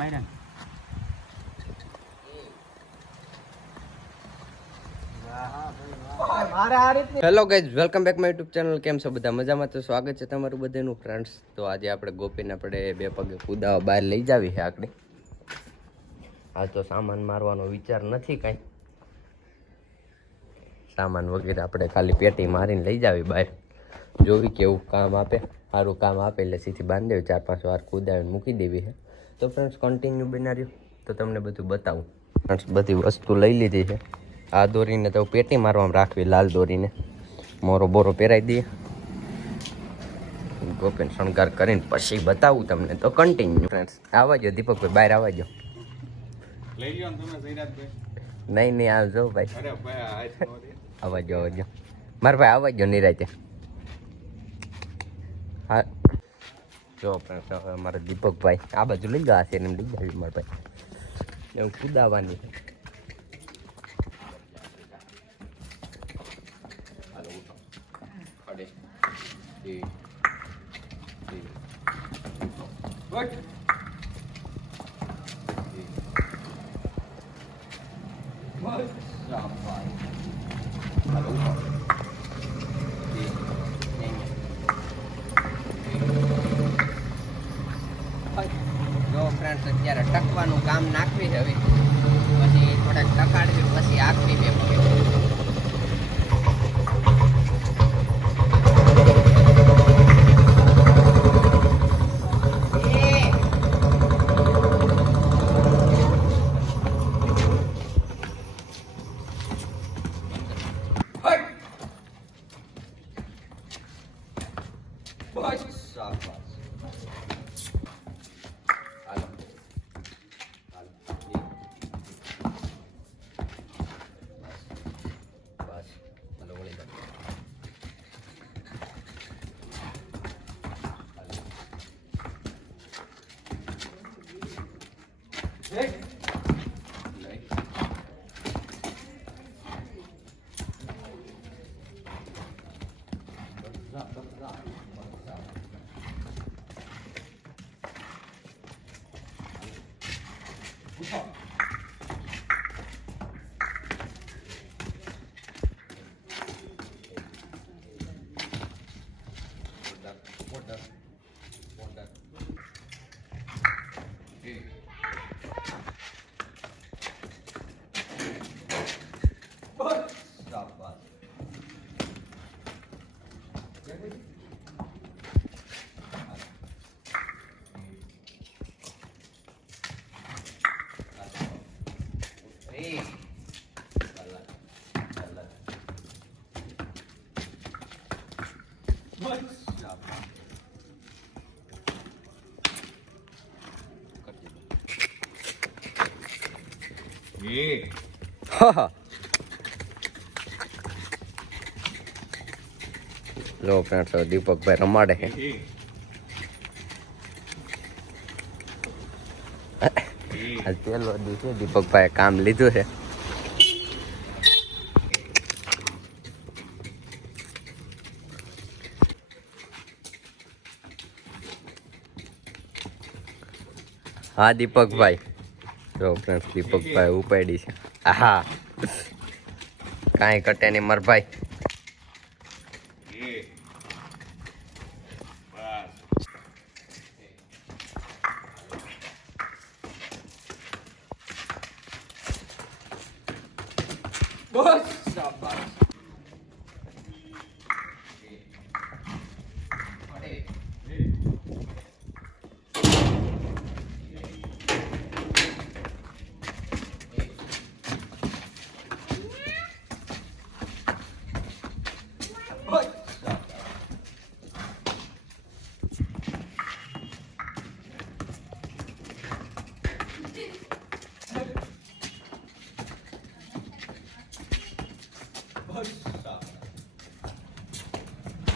માર્યા hello guys welcome back my YouTube channel કેમ છો બધા? મજામાં તો સ્વાગત છે તમારું બધાનું ફ્રેન્ડ્સ તો આજે આપણે ગોપીને આપણે બે પગે કુદાવા બહાર લઈ જાવી છે આકડી આજ તો સામાન મારવાનો વિચાર નથી કાંઈ. સામાન વગેરે આપણે ખાલી પેટી મારીને લઈ જાવી બહાર. જોવી કેવું કામ આપે. સારું કામ આપે એટલે સીધી બાંધી દેવી ચાર પાંચ વાર કુદાવીને મૂકી દેવી છે. તો ફ્રેન્ડ્સ કન્ટિન્યુ બનાવ્યું તો તમને બધું બતાવું. ફ્રેન્ડ્સ બધી વસ્તુ લઈ લીધી છે. આ દોરીને તો પેટી મારવામાં રાખવી લાલ દોરીને. મોરો બોરો પહેરાવી દઈએ. ગોપીને શણગાર કરીને પછી બતાવું તમને. તો કન્ટિન્યુ ફ્રેન્ડ્સ આવવા જો દીપકભાઈ બહાર આવવા જો લઈ લ્યો તમે સૈરાજભાઈ નહીં નહીં આવજો ભાઈ. આવજો ભાઈ આ આજ નો રે. આવવા જો આવવા જો મારા ભાઈ આવવા નિરાજે નિરાતે. હા. જો અમારા દીપકભાઈ, આ બાજુ લઈ ગયા છે એને લઈ જાય મારા ભાઈ. એવું કુદાવાની છે હાલો ઉઠો ખડે એ એ ગુડ. હાલો ઉઠો એ જો ફ્રેન્ડ્સ અત્યારે ટકવાનું કામ નાખવી હવે. પછી થોડાક ટકાડવી પછી આખવી બે પગે だだだ લો ફ્રેન્ડ્સ દીપકભાઈ રમાડે છે. પહેલો દિવસે દીપકભાઈ કામ લીધું છે. હા દીપકભાઈ. જો દીપકભાઈ ઉપાડી છે. હા કાંઈ કટે નહીં માર ભાઈ.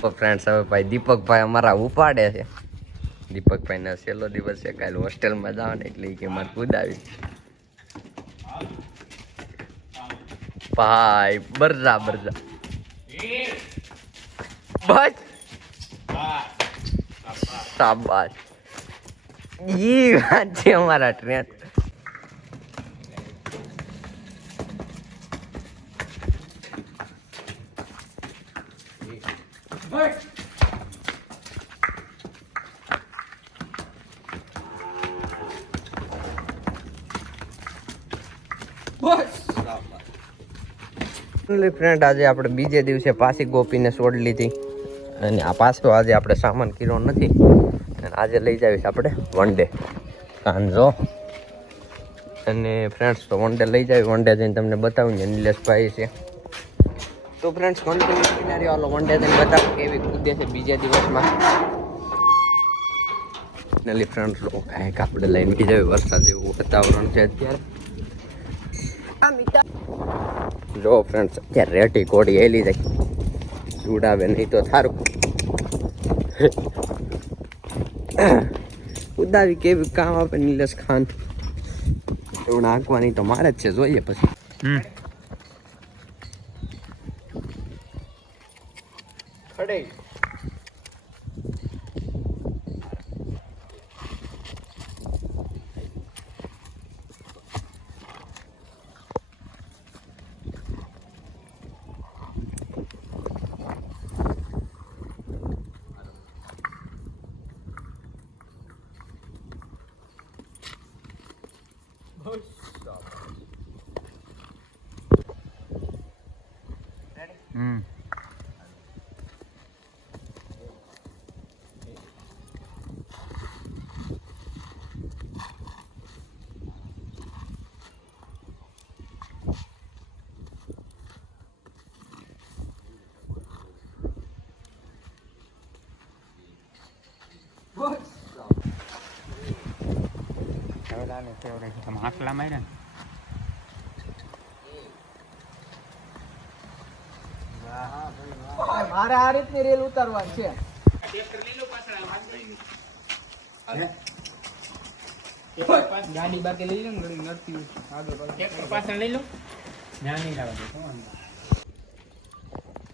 તો ફ્રેન્ડ્સ હવે ભાઈ દીપકભાઈ અમારા ઉપાડે છે. દીપકભાઈનો છેલ્લો દિવસ છે, કાલે હોસ્ટેલમાં જવાના એટલે કે મારે કુદાવી. ભાઈ, બરજા બરજા. બસ શાબાશ. ઈ વાત છે અમારા ટ્રેન ફ્રેન્ડ આજે આપણે બીજે દિવસે પાછી ગોપીને છોડ લીધી. અને આ પાછો આજે આપણે સામાન કર્યો નથી. અને આજે લઈ જાવીશ આપણે વન ડે કાંજો અને ફ્રેન્ડ્સ તો વન ડે લઈ જાવી વન ડે જઈને તમને બતાવીને નિલેશભાઈ છે. તો ફ્રેન્ડ્સ કન્ટિન્યુ કિનારી વાળો વન ડે જઈને બતાવું કેવી કૂદે છે બીજા દિવસમાં. નલી ફ્રેન્ડ્સ લોકો કાંઈક આપણે લઈને બી જાવી વરસાદ જેવું વાતાવરણ છે અત્યારે. જો ફ્રેન્ડ્સ અત્યારે રેટી કોડી એલી જાય. જોડાવે નહીં તો થારું. ઉદાવી કેવી કામ આપે, નિલેશ ખાન. એવું નાખવાની તો મારે જ છે, જોઈએ પછી. கடை માર્યા મારે આ રીતની રેલ ઉતારવાની છે. ગાડી બાકી લઈ લો ને નડતી આગળ પાછળ. લઈ લો.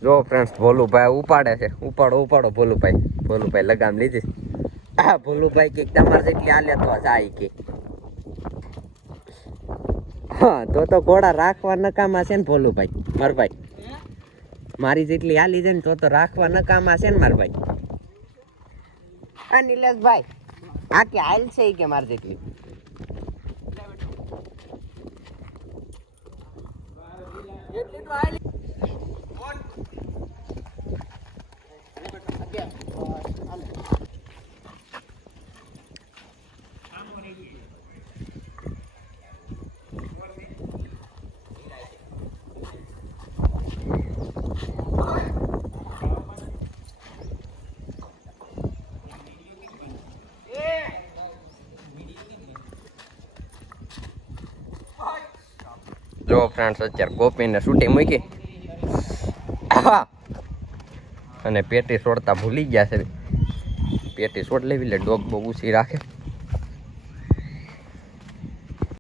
જો ફ્રેન્ડ્સ ભોલુભાઈ ઉપાડે છે. ઉપાડો ઉપાડો ભોલુભાઈ. ભોલુભાઈ લગામ લીધી. હા ભોલુભાઈ કે તમારે જેટલી આ લેતો જાય કે. હા, તો તો ઘોડા રાખવા નકામા છે ને ભોલુભાઈ મારભાઈ મારી જેટલી હાલી છે ને તો તો રાખવા નકામા છે ને મારભાઈ ભાઈ. આ નિલેશભાઈ આ કે હાલ છે કે મારી જેટલી. જો ફ્રેન્ડ્સ, અત્યારે ગોપીને શૂટિંગ મૂકી. અને પેટી છોડતા ભૂલી ગયા છે. પેટી છોડ લેવી એટલે ડોગ બહુ ઉછી રાખે.